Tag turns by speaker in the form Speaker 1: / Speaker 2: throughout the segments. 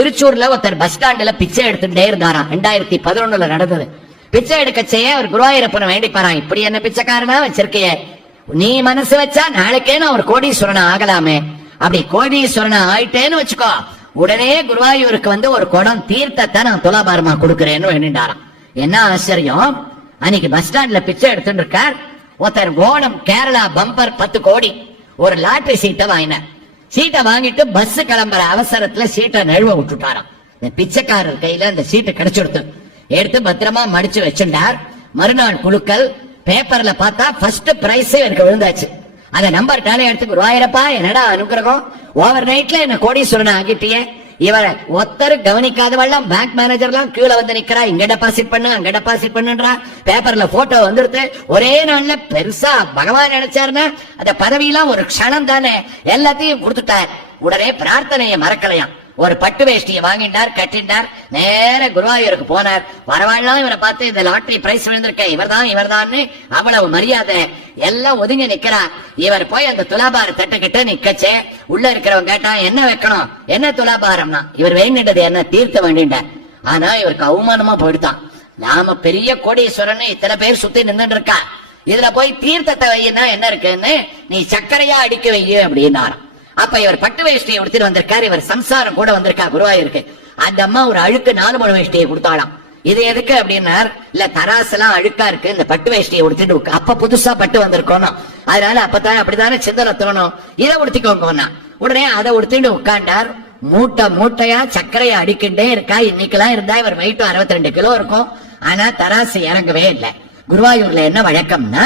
Speaker 1: திருச்சூர்ல ஒருத்தர் பஸ் ஸ்டாண்ட்ல பிச்சை எடுத்துட்டே இருந்தாராம். ரெண்டாயிரத்தி பதினொன்னுல நடந்தது. பிச்சை எடுக்க செய்ய அவர் குருவாயூரப்பனை வேண்டிப்பாராம். இப்படி என்ன பிச்சைக்காரனா வச்சிருக்கிய? நீ மனசு வச்சா நாளைக்கே நான் ஒரு கோடீஸ்வரன் ஆகலாமே. அப்படி கோடீஸ்வரனா ஆயிட்டேன்னு வச்சுக்கோ. உடனே குருவாயூருக்கு வந்து ஒரு குடம் தீர்த்தத்தை நான் துலாபாரமா கொடுக்கறேன்னு வேண்டிண்டாராம் என்ன ஆச்சரியம்? அன்னைக்கு பஸ் ஸ்டாண்ட்ல பிச்சை எடுத்துட்டு இருக்கார். ஒருத்தர் ஓணம் கேரளா பம்பர் பத்து கோடி. ஒரு லாட்டரி சீட்டை வாங்கினார். சீட்டை வாங்கிட்டு பஸ் கிளம்புற அவசரத்துல சீட்டை நழுவ விட்டுட்டாராம். இந்த பிச்சைக்காரர் கையில அந்த சீட்டு கிடைச்சிடுத்து எடுத்து பத்திரமா மடிச்சு வச்சுட்டார். மறுநாள் குழுக்கள் பேப்பர்ல பார்த்தா ஃபர்ஸ்ட் பிரைஸ் எனக்கு விழுந்தாச்சு. அந்த நம்பர் டாலே எடுத்து குருவாயிரப்பா என்னடா அனுகிரகம் ஓவர் நைட்ல என்ன கோடீஸ்வரன் ஆகிட்டியே இவரை ஒத்தர் கவனிக்காதவெல்லாம் பேங்க் மேனேஜர்லாம் கீழே வந்து நிக்கிறா இங்க டெபாசிட் பண்ணு அங்க டெபாசிட் பண்ணுன்றா பேப்பர்ல போட்டோ வந்துருது ஒரே நாள்ல பெருசா பகவான் நினைச்சாருன்னா அந்த பதவியெல்லாம் ஒரு க்ஷணம் தானே. எல்லாத்தையும் கொடுத்துட்டார். உடனே பிரார்த்தனையை மறக்கலையாம். ஒரு பட்டு வேஷ்டியை வாங்கினார் கட்டினார் நேர குருவாயூருக்கு போனார். வரவாழ்லாம் இவரை பார்த்து இந்த லாட்டரி பிரைஸ் விழுந்திருக்க இவர்தான் இவர்தான்னு அவ்வளவு மரியாதை எல்லாம் ஒதுங்கி நிக்கிறார். இவர் போய் அந்த துலாபார தட்டுக்கிட்ட நிக்கச்சே. உள்ள இருக்கிறவங்க கேட்டா என்ன வைக்கணும்? என்ன துலாபாரம்னா? இவர் வேண்டிட்டது என்ன? தீர்த்த வேண்டிட்டார் ஆனா இவருக்கு அவமானமா போயிடுதான். நாம பெரிய கோடீஸ்வரன் இத்தனை பேர் சுத்தி நின்னுட்டு இருக்கா. இதுல போய் தீர்த்தத்தை வையினா என்ன இருக்குன்னு நீ சர்க்கரையா அடிக்க வையு அப்படின்னாராம். அப்ப இவர் பட்டு வேஷ்டியை எடுத்துட்டு வந்திருக்காரு. இவர் சம்சாரம் கூட வந்திருக்கா குருவாயிருக்கு. அந்த அம்மா ஒரு அழுக்கு நாலு மணி வேஷ்டியை கொடுத்தாலாம் இது எதுக்கு அப்படின்னார் இல்ல தராசெல்லாம் அழுக்கா இருக்கு. இந்த பட்டு வேஷ்டியை உடுத்திட்டு அப்ப புதுசா பட்டு வந்திருக்கோம் அதனால அப்பதான் அப்படித்தானே சிந்தனை தோணும்? இதை உடுத்திக்கோங்க உடனே அதை உடுத்திட்டு உட்காண்டார் மூட்டை மூட்டையா சர்க்கரையை அடிக்கிட்டே இருக்கா. இன்னைக்கெல்லாம் இருந்தா இவர் வெயிட் 62 ரெண்டு கிலோ இருக்கும். ஆனா தராசு இறங்கவே இல்லை. குருவாயூர்ல என்ன வழக்கம்னா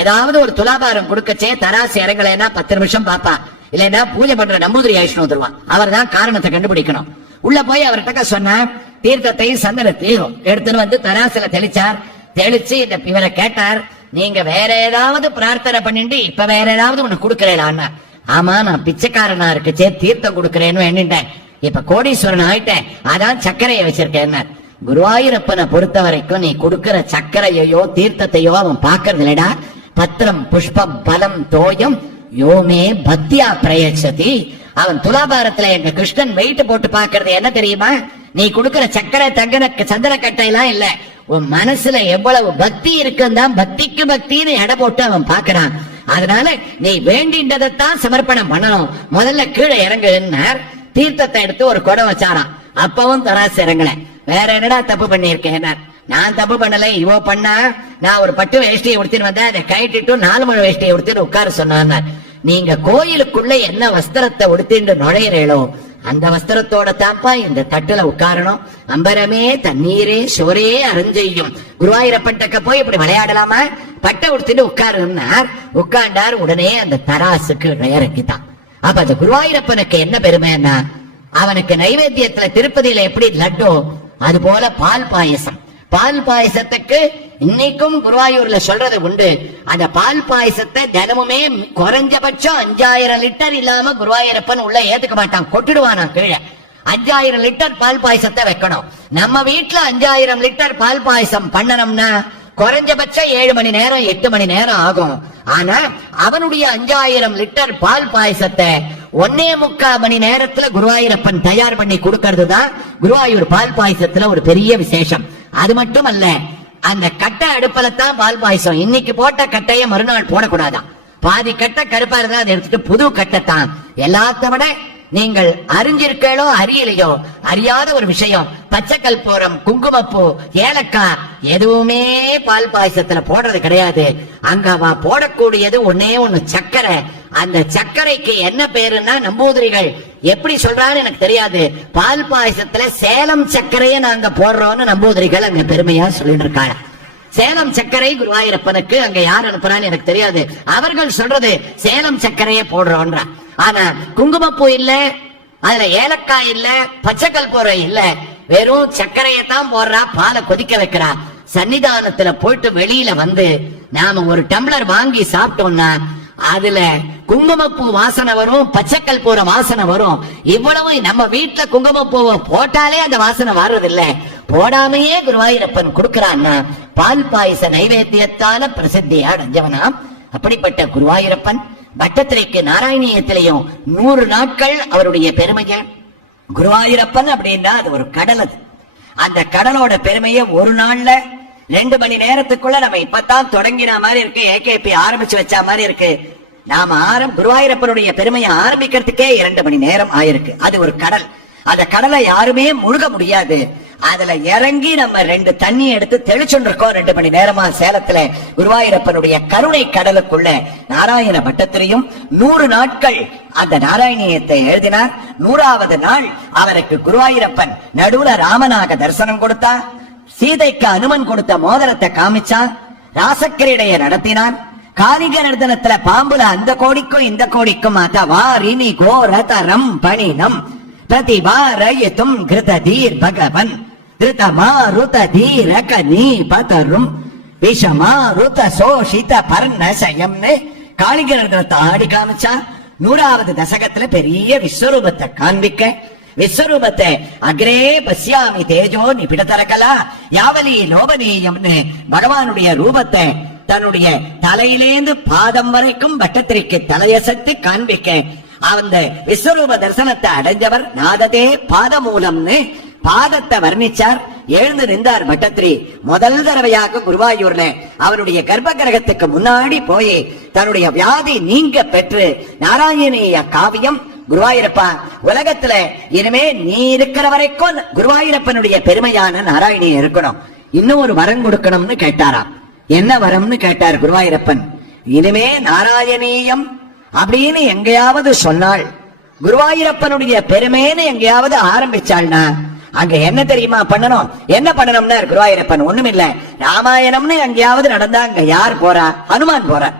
Speaker 1: ஏதாவது ஒரு துலாபாரம் கொடுக்கச்சே தராசு இறங்கலைன்னா பத்து நிமிஷம் பாப்பா. இல்லைன்னா பூஜை பண்ற நம்பூதிரி ஆயிஷ்ணு வந்துருவான் அவர் தான் காரணத்தை கண்டுபிடிக்கணும். உள்ள போய் அவர்கிட்ட சொன்னா தீர்த்தத்தையும் சந்தனத்தையும் எடுத்துன்னு வந்து தராசுல தெளிச்சார். தெளிச்சு இந்த இவரை கேட்டார் நீங்க வேற ஏதாவது பிரார்த்தனை பண்ணிட்டு இப்ப வேற ஏதாவது ஒண்ணு கொடுக்கறேன் ஆமா நான் பிச்சைக்காரனா இருக்குச்சே தீர்த்தம் கொடுக்கறேன்னு எண்ணிட்டேன். இப்ப கோடீஸ்வரன் ஆயிட்டேன். அதான் சர்க்கரையை வச்சிருக்கேன் குருவாயூரப்பனை பொறுத்த வரைக்கும் நீ கொடுக்கிற சர்க்கரையோ தீர்த்தத்தையோ அவன் பாக்குறது இல்லடா பத்திரம் புஷ்பம் பலம் தோயம் யோமே பக்தியா பிரயச்சதி. அவன் துலாபாரத்துல எங்க கிருஷ்ணன் வெயிட் போட்டு பாக்குறது என்ன தெரியுமா? நீ கொடுக்கற சக்கரை தங்கன சந்தன கட்டையெல்லாம் இல்ல. உன் மனசுல எவ்வளவு பக்தி இருக்குன்னு பக்திக்கு பக்தின்னு எடை போட்டு அவன் பாக்குறான் அதனால நீ வேண்டின்றதைத்தான் சமர்ப்பணம் பண்ணணும். முதல்ல கீழே இறங்குன்னார். தீர்த்தத்தை எடுத்து ஒரு குடம் வச்சாராம். அப்பவும் தராசு இறங்கல. வேற என்னடா தப்பு பண்ணிருக்கேன் நான் தப்பு பண்ணல இவோ பண்ணா. நான் ஒரு பட்டு வேஷ்டியை உடுத்தின்னு வந்தேன். அதை கைட்டிட்டு நாலு மணி வேஷ்டியை உடுத்தின்னு உட்கார சொன்னார் நீங்க கோயிலுக்குள்ள என்ன வஸ்திரத்தை உடுத்திட்டு நுழையிறீங்களோ அந்த வஸ்திரத்தோட தாப்பா இந்த தட்டுல உட்காரணும். அம்பரமே தண்ணீரே சோரே அருஞ்செய்யும் குருவாயூரப்பட்டக்க போய் இப்படி விளையாடலாமா? பட்டை உடுத்திட்டு உட்காருன்னார். உட்கார்ந்தார் உடனே அந்த தராசுக்கு இறக்கித்தான் அப்ப அந்த குருவாயூரப்பனுக்கு என்ன பெருமைன்னா அவனுக்கு நைவேத்தியத்துல திருப்பதியில எப்படி லட்டு அது போல பால் பாயசம். பால் பாயசத்துக்கு இன்னைக்கும் குருவாயூர்ல சொல்றது உண்டு. அந்த பால் பாயசத்தை தினமுமே குறைஞ்சபட்சம் அஞ்சாயிரம் லிட்டர் இல்லாம குருவாயூரப்பன் உள்ள ஏத்துக்க மாட்டான். கொட்டிடுவானா கீழே. அஞ்சாயிரம் லிட்டர் பால் பாயசத்தை வைக்கணும். நம்ம வீட்டுல அஞ்சாயிரம் லிட்டர் பால் பாயசம் பண்ணணும்னா குறைஞ்சபட்சம் ஏழு மணி நேரம் எட்டு மணி நேரம் ஆகும். ஆனா அவனுடைய அஞ்சாயிரம் லிட்டர் பால் பாயசத்தை ஒன்னே முக்கா மணி நேரத்துல குருவாயூரப்பன் தயார் பண்ணி கொடுக்கறது தான் குருவாயூர் பால் பாயசத்துல ஒரு பெரிய விசேஷம். அது மட்டும் அல்ல அந்த கட்டை அடுப்புல தான் பால் பாயசம். இன்னைக்கு போட்ட கட்டைய மறுநாள் போடக்கூடாதான். பாதி கட்டை கருப்பா இருந்தா அதை எடுத்துட்டு புது கட்டை தான் எல்லாத்த விட நீங்கள் அறிஞ்சிருக்கீங்களோ அறியலையோ அறியாத ஒரு விஷயம். பச்சை கற்பூரம் குங்குமப்பூ ஏலக்காய் எதுவுமே பால் பாயசத்துல போடுறது கிடையாது. அங்க அவ போடக்கூடியது ஒன்னே ஒண்ணு சக்கரை. அந்த சர்க்கரைக்கு என்ன பேருன்னா நம்பூதிரிகள். எப்படி சொல்றான்னு எனக்கு தெரியாது. பால் பாயசத்துல சேலம் சர்க்கரையை நாங்க போடுறோம்னு நம்பூதிரிகள் அங்க பெருமையா சொல்லிட்டு இருக்காங்க. சேலம் சர்க்கரை குருவாயூரப்பனுக்கு அங்க யார் அனுப்புறான்னு எனக்கு தெரியாது. அவர்கள் சொல்றது சேலம் சர்க்கரையே போடுறோன்ற. ஆனா குங்குமப்பூ இல்ல அதுல ஏலக்காய் இல்ல பச்சைக்கல் போற இல்ல. வெறும் சர்க்கரையை தான் போடுறா பாலை கொதிக்க வைக்கிறா. சன்னிதானத்துல போயிட்டு வெளியில வந்து நாம ஒரு டம்ளர் வாங்கி சாப்பிட்டோம்னா அதுல குங்குமப்பூ வாசனை வரும் பச்சைக்கல் போற வாசனை வரும். இவ்வளவு நம்ம வீட்டுல குங்குமப்பூவை போட்டாலே அந்த வாசனை வர்றதில்ல. போடாமையே குருவாயூரப்பன் கொடுக்கிறான்னா பால் பாயச நைவேத்தியத்தால பிரசித்தியா அடைஞ்சவனாம் அப்படிப்பட்ட குருவாயூரப்பன் பட்டத்திரைக்கு நாராயணியத்திலையும் நூறு நாட்கள் அவருடைய பெருமைகள். குருவாயூரப்பன் அப்படின்னா அது ஒரு கடல் அது. அந்த கடலோட பெருமையை ஒரு நாள்ல ரெண்டு மணி நேரத்துக்குள்ள நம்ம இப்பதான் தொடங்கின மாதிரி இருக்கு. ஏகேபி ஆரம்பிச்சு வச்ச மாதிரி இருக்கு. நாம ஆரம் குருவாயூரப்பனுடைய பெருமையை ஆரம்பிக்கிறதுக்கே இரண்டு மணி நேரம் ஆயிருக்கு. அது ஒரு கடல். அந்த கடலை யாருமே முழுக முடியாது. அதுல இறங்கி நம்ம ரெண்டு தண்ணி எடுத்து தெளிச்சுட்டு இருக்கோம் ரெண்டு மணி நேரமா சேலத்துல குருவாயூரப்பனுடைய கருணை கடலுக்குள்ள. நாராயண பட்டத்திலையும் நூறு நாட்கள் அந்த நாராயணியத்தை எழுதினார். நூறாவது நாள் அவருக்கு குருவாயூரப்பன் நடுவுல ராமனாக தரிசனம் கொடுத்தா. சீதைக்கு அனுமன் கொடுத்த மோதிரத்தை காமிச்சான் ராசக்கிரீடைய நடத்தினான். காலிக நர்தனத்துல பாம்புல அந்த கோடிக்கும் இந்த கோடிக்கும் அத கோர தரம் பணினம் பிரதிவாரயத்தும் கிருத தீர் பகவன். திருத மாருத தீர கனி பதரும். விஷமாருத சோஷித பர்ணசயம்னு காளிக நர்தனத்தை ஆடி காமிச்சா நூறாவது தசகத்துல பெரிய விஸ்வரூபத்தை காண்பிக்க. விஸ்வரூபத்தை அக்ரே பசியாமி தேஜோ நிபிடதரகலா யாவலி லோபனீயம்னு பகவானுடைய ரூபத்தை தன்னுடைய தலையிலேந்து பாதம் வரைக்கும் வட்டத்திற்கு தலையசத்து காண்பிக்க அந்த விஸ்வரூப தரிசனத்தை அடைஞ்சவர் நாததே பாதமூலம்னு பாதத்தை வர்ணிச்சார் எழுந்து நின்றார் பட்டத்திரி முதல் தடவையாக குருவாயூர்ல அவருடைய கர்ப்ப கிரகத்துக்கு முன்னாடி போய் தன்னுடைய வியாதி நீங்க பெற்று நாராயணிய காவியம் குருவாயூரப்பா உலகத்துல இனிமே நீ இருக்கிற வரைக்கும் குருவாயூரப்பனுடைய பெருமையான நாராயணிய இருக்கணும். இன்னும் ஒரு வரம் கொடுக்கணும்னு கேட்டாராம். என்ன வரம்னு கேட்டார் குருவாயூரப்பன். இனிமே நாராயணீயம் அப்படின்னு எங்கேயாவது சொன்னாள் குருவாயூரப்பனுடைய பெருமைன்னு எங்கேயாவது ஆரம்பிச்சாள்னா அங்க என்ன தெரியுமா பண்ணணும்? என்ன பண்ணணும்னா குருவாயூரப்பன்? ஒண்ணுமில்ல. ராமாயணம்னு எங்கேயாவது நடந்தா அங்க யார் போறா? அனுமான் போற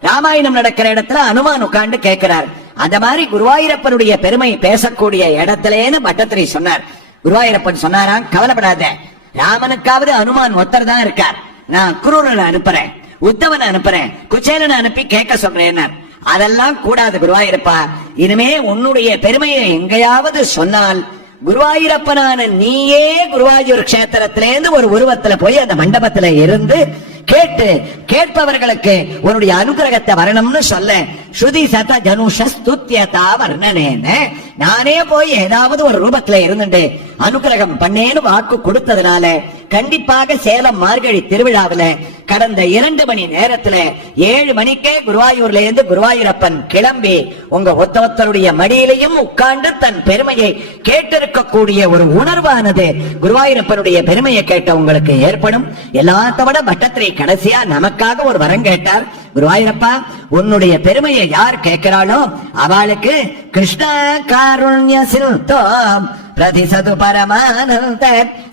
Speaker 1: ராமாயணம் நடக்கிற இடத்துல அனுமான் உட்கார்ந்து கேட்கிறார். அந்த மாதிரி குருவாயூரப்பனுடைய பெருமை பேசக்கூடிய இடத்துலன்னு பட்டத்திரி சொன்னார். குருவாயூரப்பன் சொன்னாராம் கவலைப்படாத. ராமனுக்காவது அனுமான் ஒருத்தர் தான் இருக்கார். நான் குரூரனை அனுப்புறேன் உத்தவனை அனுப்புறேன் குச்சேலனை அனுப்பி கேட்க சொல்றேன் அதெல்லாம் கூடாது குருவாயிருப்பா. இனிமே உன்னுடைய பெருமையை எங்கேயாவது சொன்னால் குருவாயூரப்பனான நீயே குருவாயூர் கஷேத்திரத்திலேருந்து ஒரு உருவத்துல போய் அந்த மண்டபத்துல இருந்து கேட்டு கேட்பவர்களுக்கு உன்னுடைய அனுகிரகத்தை வரணும்னு சொல்ல ஸ்ருதி சத ஜனுஷ ஸ்துத்யதா வர்ணனேன்னு நானே போய் ஏதாவது ஒரு ரூபத்துல இருந்துட்டு அனுகிரகம் பண்ணேன்னு வாக்கு கொடுத்ததுனால கண்டிப்பாக சேலம் மார்கழி திருவிழாவுல கடந்த இரண்டு மணி நேரத்துல ஏழு மணிக்கே குருவாயூர்ல இருந்து குருவாயூரப்பன் கிளம்பி உங்க ஒத்தவத்தருடைய மடியிலையும் உட்கார்ந்து தன் பெருமையை கேட்டிருக்கக்கூடிய ஒரு உணர்வானது குருவாயூரப்பனுடைய பெருமையை கேட்ட உங்களுக்கு ஏற்படும். எல்லாத்த விட பட்டத்திரை கடைசியா நமக்காக ஒரு வரம் கேட்டார். குருவாயூரப்பா உன்னுடைய பெருமையை யார் கேட்கிறாளோ அவளுக்கு கிருஷ்ண காருண்ய சில்தோம் பிரதிசது பரமானந்த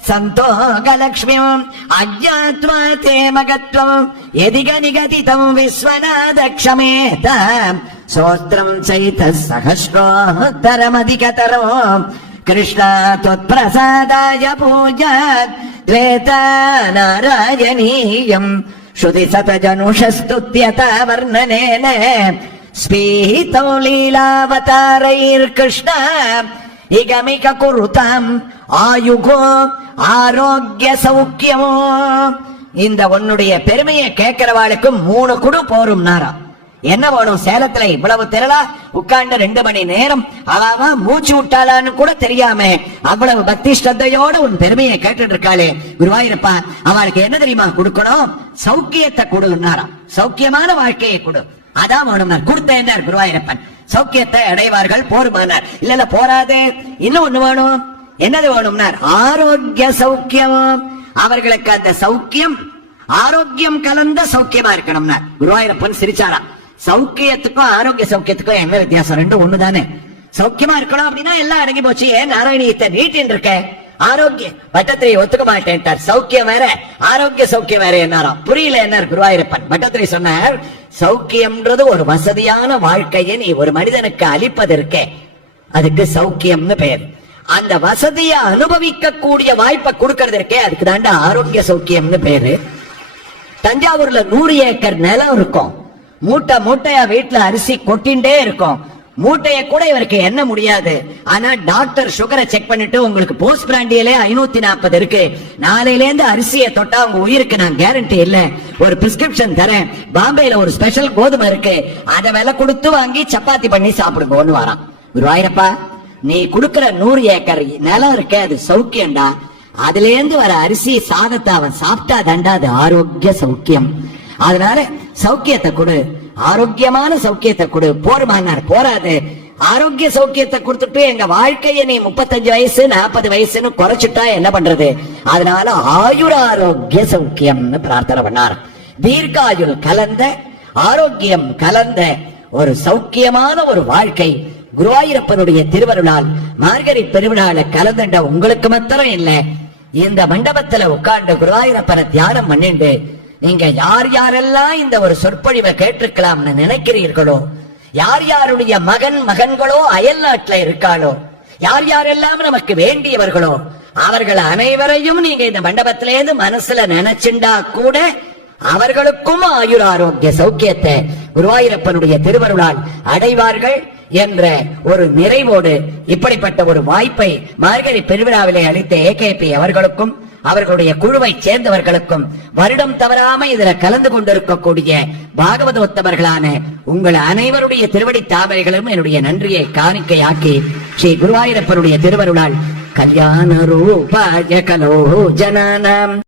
Speaker 1: சந்தோகலக்ஷ்மியம் அஜாத்வா தே மகத்வம் எதிக நிகதிதம் விஸ்வநாத க்ஷமேத சோஸ்திரம் சைத சகஸ்ரோத்தரமதிகதரம் கிருஷ்ணா त्वत्प्रसादाय पूजात् त्वेता नारायणीयम् श्रुति सतजनुषस्तुत्यता वर्णनेन स्फीतौ लीलावतारैर्कृष्ण इगमिक कुरुताम् ஆயுகோ ஆரோக்கிய சௌக்கியமோ இந்த உன்னுடைய பெருமையை கேட்கிறவாளுக்கு மூணு குடு போரும் நாராம் என்ன வேணும்? சேலத்துல இவ்வளவு திரளா? உட்கார்ந்து ரெண்டு மணி நேரம். அவ மூச்சு விட்டாளான்னு கூட தெரியாம. அவ்வளவு பக்தி ஸ்ரத்தையோட உன் பெருமையை கேட்டுட்டு இருக்காளே குருவாயிருப்பா அவளுக்கு என்ன தெரியுமா? கொடுக்கணும்? சௌக்கியத்தை கொடுன்னாராம். சௌக்கியமான வாழ்க்கையை கொடு. அதான் வேணும்னார் கொடுத்தேன் குருவாயிரப்பன். சௌக்கியத்தை அடைவார்கள் போருமானார். இல்ல இல்ல போராது இன்னும் ஒண்ணு வேணும்? என்னது வேணும்னார்? ஆரோக்கிய சௌக்கியம். அவர்களுக்கு அந்த சௌக்கியம் ஆரோக்கியம் கலந்த சௌக்கியமா இருக்கணும்னா குருவாயிரப்பன் சிரிச்சாராம். சௌக்கியத்துக்கும் ஆரோக்கிய சௌக்கியத்துக்கும் என்ன வித்தியாசம்? ரெண்டும் ஒண்ணுதானே. சௌக்கியமா இருக்கணும் அப்படின்னா எல்லாம் அடங்கி போச்சு. ஏன் நாராயணியத்தை நீட்டின் இருக்க? ஆரோக்கிய பட்டத்திரை ஒத்துக்க மாட்டேன்ட்டார் சௌக்கியம் வேற ஆரோக்கிய சௌக்கியம் வேற என்னாராம். புரியல என்னார் குருவாயிருப்பன். பட்டத்திரை சொன்னார் சௌக்கியம்ன்றது ஒரு வசதியான வாழ்க்கையை நீ ஒரு மனிதனுக்கு அளிப்பதற்கே. அதுக்கு சௌக்கியம்னு பெயர். அந்த வசதியை அனுபவிக்க கூடிய வாய்ப்பை கொடுக்கறதற்கே அதுக்கு தாண்டா ஆரோக்கிய சௌக்கியம்னு பேரு தஞ்சாவூர்ல நூறு ஏக்கர் நிலம் இருக்கும். மூட்டை மூட்டையா வீட்டுல அரிசி கொட்டிண்டே இருக்கும். மூட்டைய கூட இவருக்கு என்ன முடியாது. ஆனா டாக்டர் சுகரை செக் பண்ணிட்டு உங்களுக்கு போஸ்ட் பிராண்டியிலே ஐநூத்தி நாற்பது இருக்கு. நாளையில இருந்து அரிசியை தொட்டா உங்க உயிருக்கு நான் கேரண்டி இல்ல. ஒரு பிரிஸ்கிரிப்ஷன் தரேன். பாம்பேல ஒரு ஸ்பெஷல் கோதுமை இருக்கு. அதை விலை கொடுத்து வாங்கி சப்பாத்தி பண்ணி சாப்பிடுங்கன்னு வரான். குருவாயிரப்பா நீ கொடுக்கற நூறு ஏக்கர் நிலம் இருக்கே அது சௌக்கியம்டா. அதுல இருந்து வர அரிசி சாதத்தை அவன் சாப்பிட்டா தண்டா அது ஆரோக்கிய சௌக்கியம். அதனால சௌக்கியத்தை கொடு. ஆரோக்கியமான சௌக்கியத்தை கொடு. போருமானார் போராது. ஆரோக்கிய சௌக்கியத்தை கொடுத்துட்டு எங்க வாழ்க்கையை நீ முப்பத்தஞ்சு வயசு நாற்பது வயசுன்னு குறைச்சிட்டா என்ன பண்றது? அதனால ஆயுர் ஆரோக்கிய சௌக்கியம்னு பிரார்த்தனை பண்ணார். தீர்க்காயுள் கலந்த ஆரோக்கியம் கலந்த ஒரு சௌக்கியமான ஒரு வாழ்க்கை குருவாயூரப்பனுடைய திருவருளால் மார்கழி பெருவிழால கலந்துண்ட உங்களுக்கு மாத்திரம் இல்ல. இந்த மண்டபத்துல உட்கார்ந்து குருவாயூரப்பனை தியானம் பண்ணிண்டு நீங்க யார் யாரெல்லாம் இந்த ஒரு சொற்பொழிவை கேட்டிருக்கலாம்னு நினைக்கிறீர்களோ யார் யாருடைய மகன் மகன்களோ அயல் நாட்டுல இருக்காளோ யார் யாரெல்லாம் நமக்கு வேண்டியவர்களோ அவர்கள் அனைவரையும் நீங்க இந்த மண்டபத்திலேருந்து மனசுல நினைச்சுண்டா கூட அவர்களுக்கும் ஆயுர் ஆரோக்கிய சௌக்கியத்தை குருவாயூரப்பனுடைய திருவருளால் அடைவார்கள் என்ற ஒரு நிறைவோடு இப்படிப்பட்ட ஒரு வாய்ப்பை மார்கழி பெருவிழாவிலே அளித்த ஏகேபி அவர்களுக்கும் அவர்களுடைய குழுவை சேர்ந்தவர்களுக்கும் வருடம் தவறாம இதுல கலந்து கொண்டிருக்கக்கூடிய பாகவத உத்தவர்களான உங்கள் அனைவருடைய திருவடி தாமரைகளும் என்னுடைய நன்றியை காணிக்கையாக்கி ஸ்ரீ குருவாயூரப்பனுடைய திருவருளால் கல்யாண ரூபாய கலோ ஜனானாம்